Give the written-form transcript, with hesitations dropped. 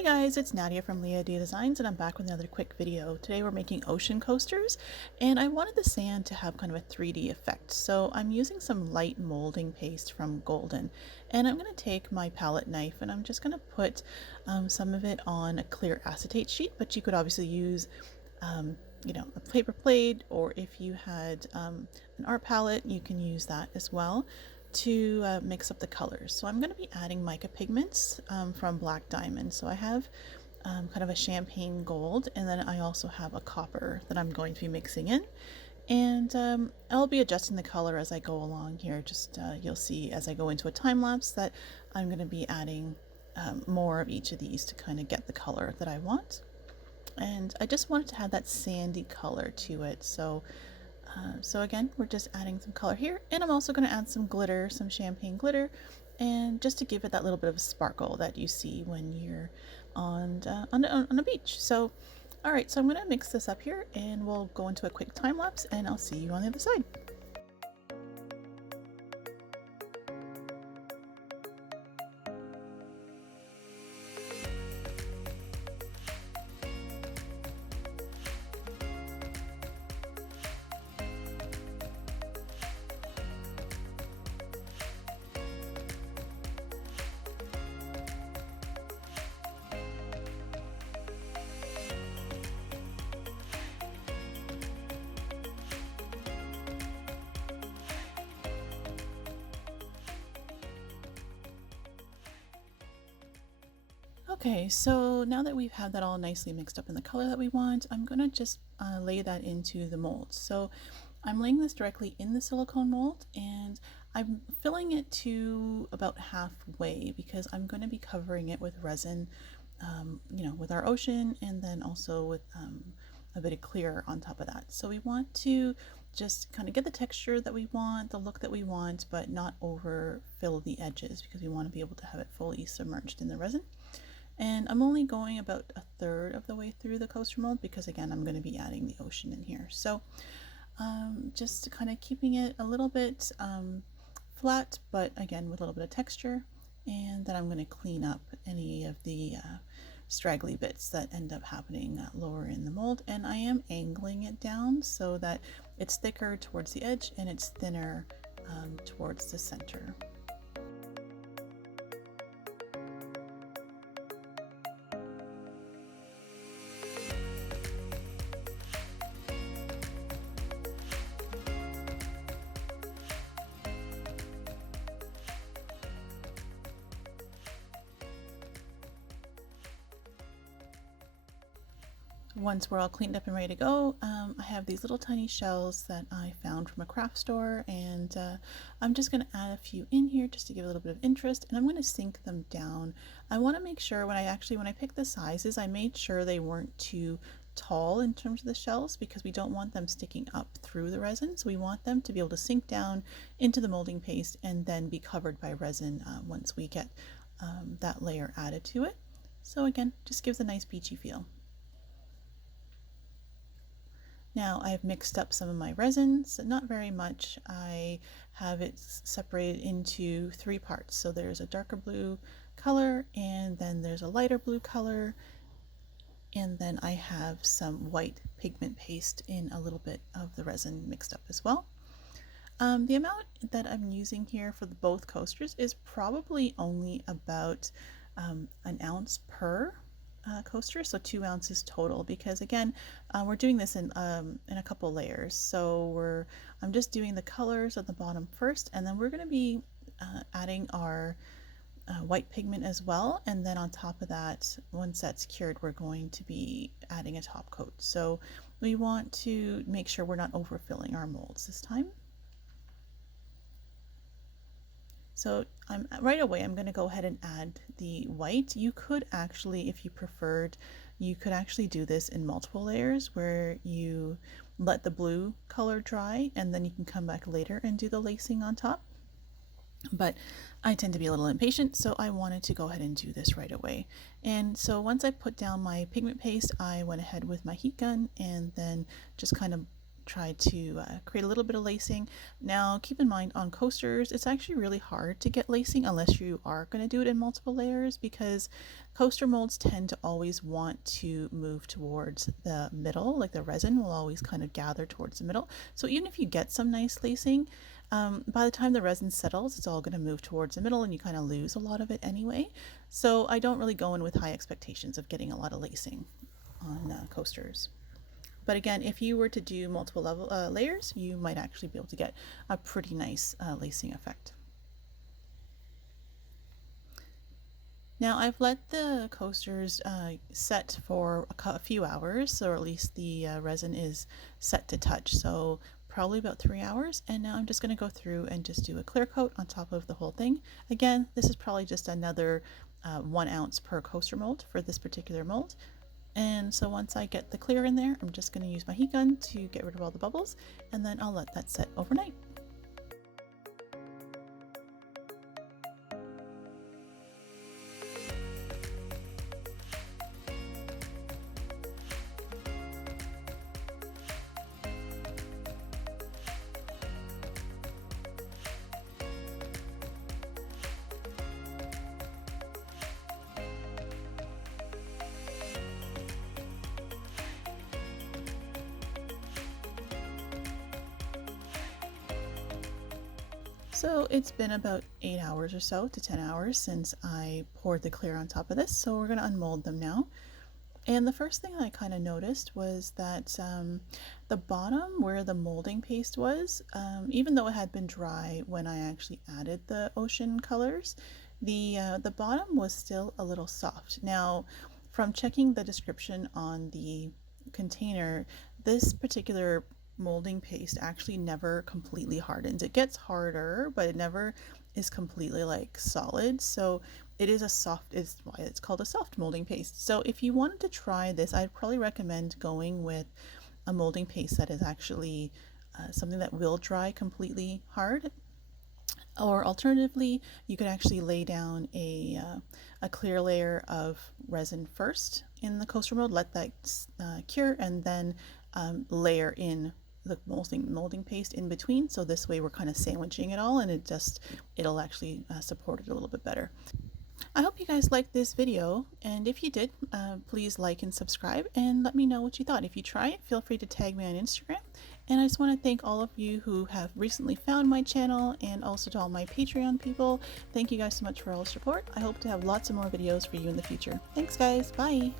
Hey guys, it's Nadia from LiaDia Designs and I'm back with another quick video. Today we're making ocean coasters and I wanted the sand to have kind of a 3D effect. So I'm using some light molding paste from Golden and I'm going to take my palette knife and I'm just going to put some of it on a clear acetate sheet, but you could obviously use a paper plate, or if you had an art palette, you can use that as well to mix up the colors. So I'm going to be adding mica pigments from Black Diamond. So I have kind of a champagne gold, and then I also have a copper that I'm going to be mixing in. And I'll be adjusting the color as I go along here. Just you'll see as I go into a time lapse that I'm going to be adding more of each of these to kind of get the color that I want. And I just wanted to have that sandy color to it. So again, we're just adding some color here, and I'm also going to add some glitter, some champagne glitter, and just to give it that little bit of a sparkle that you see when you're on a beach. So, all right, so I'm going to mix this up here, and we'll go into a quick time lapse, and I'll see you on the other side. Okay, so now that we've had that all nicely mixed up in the color that we want, I'm going to just lay that into the mold. So I'm laying this directly in the silicone mold, and I'm filling it to about halfway because I'm going to be covering it with resin, with our ocean, and then also with a bit of clear on top of that. So we want to just kind of get the texture that we want, the look that we want, but not overfill the edges because we want to be able to have it fully submerged in the resin. And I'm only going about a third of the way through the coaster mold because again, I'm going to be adding the ocean in here. So just kind of keeping it a little bit flat, but again, with a little bit of texture. And then I'm going to clean up any of the straggly bits that end up happening lower in the mold. And I am angling it down so that it's thicker towards the edge and it's thinner towards the center. Once we're all cleaned up and ready to go, I have these little tiny shells that I found from a craft store, and I'm just going to add a few in here just to give a little bit of interest, and I'm going to sink them down. I want to make sure when I picked the sizes, I made sure they weren't too tall in terms of the shells because we don't want them sticking up through the resin. So we want them to be able to sink down into the molding paste and then be covered by resin once we get that layer added to it. So again, just gives a nice beachy feel. Now I've mixed up some of my resins, not very much. I have it separated into 3 parts. So there's a darker blue color, and then there's a lighter blue color, and then I have some white pigment paste in a little bit of the resin mixed up as well. The amount that I'm using here for both coasters is probably only about an ounce per coaster, so 2 ounces total, because again, we're doing this in a couple layers. So I'm just doing the colors at the bottom first, and then we're going to be adding our white pigment as well, and then on top of that, once that's cured, we're going to be adding a top coat. So we want to make sure we're not overfilling our molds this time. So right away, I'm going to go ahead and add the white. You could actually, if you preferred, you could actually do this in multiple layers where you let the blue color dry and then you can come back later and do the lacing on top. But I tend to be a little impatient, so I wanted to go ahead and do this right away. And so once I put down my pigment paste, I went ahead with my heat gun and then just kind of tried to create a little bit of lacing. Now keep in mind on coasters it's actually really hard to get lacing unless you are going to do it in multiple layers, because coaster molds tend to always want to move towards the middle, like the resin will always kind of gather towards the middle. So even if you get some nice lacing, by the time the resin settles, it's all going to move towards the middle and you kind of lose a lot of it anyway. So I don't really go in with high expectations of getting a lot of lacing on coasters. But again, if you were to do multiple layers, you might actually be able to get a pretty nice lacing effect. Now I've let the coasters set for a few hours, or at least the resin is set to touch, so probably about 3 hours. And now I'm just going to go through and just do a clear coat on top of the whole thing. Again, this is probably just another 1 ounce per coaster mold for this particular mold. And so once I get the clear in there, I'm just going to use my heat gun to get rid of all the bubbles, and then I'll let that set overnight. So it's been about 8 hours or so to 10 hours since I poured the clear on top of this, so we're going to unmold them now. And the first thing I kind of noticed was that the bottom where the molding paste was, even though it had been dry when I actually added the ocean colors, the bottom was still a little soft. Now, from checking the description on the container, this particular molding paste actually never completely hardens. It gets harder, but it never is completely like solid. So it is a soft, it's why it's called a soft molding paste. So if you wanted to try this, I'd probably recommend going with a molding paste that is actually something that will dry completely hard. Or alternatively, you could actually lay down a clear layer of resin first in the coaster mold, let that cure, and then layer in the molding paste in between. So this way we're kind of sandwiching it all, and it'll actually support it a little bit better. I hope you guys liked this video, and if you did, please like and subscribe and let me know what you thought. If you try it, feel free to tag me on Instagram. And I just want to thank all of you who have recently found my channel, and also to all my Patreon people. Thank you guys so much for all the support. I hope to have lots of more videos for you in the future. Thanks guys, bye!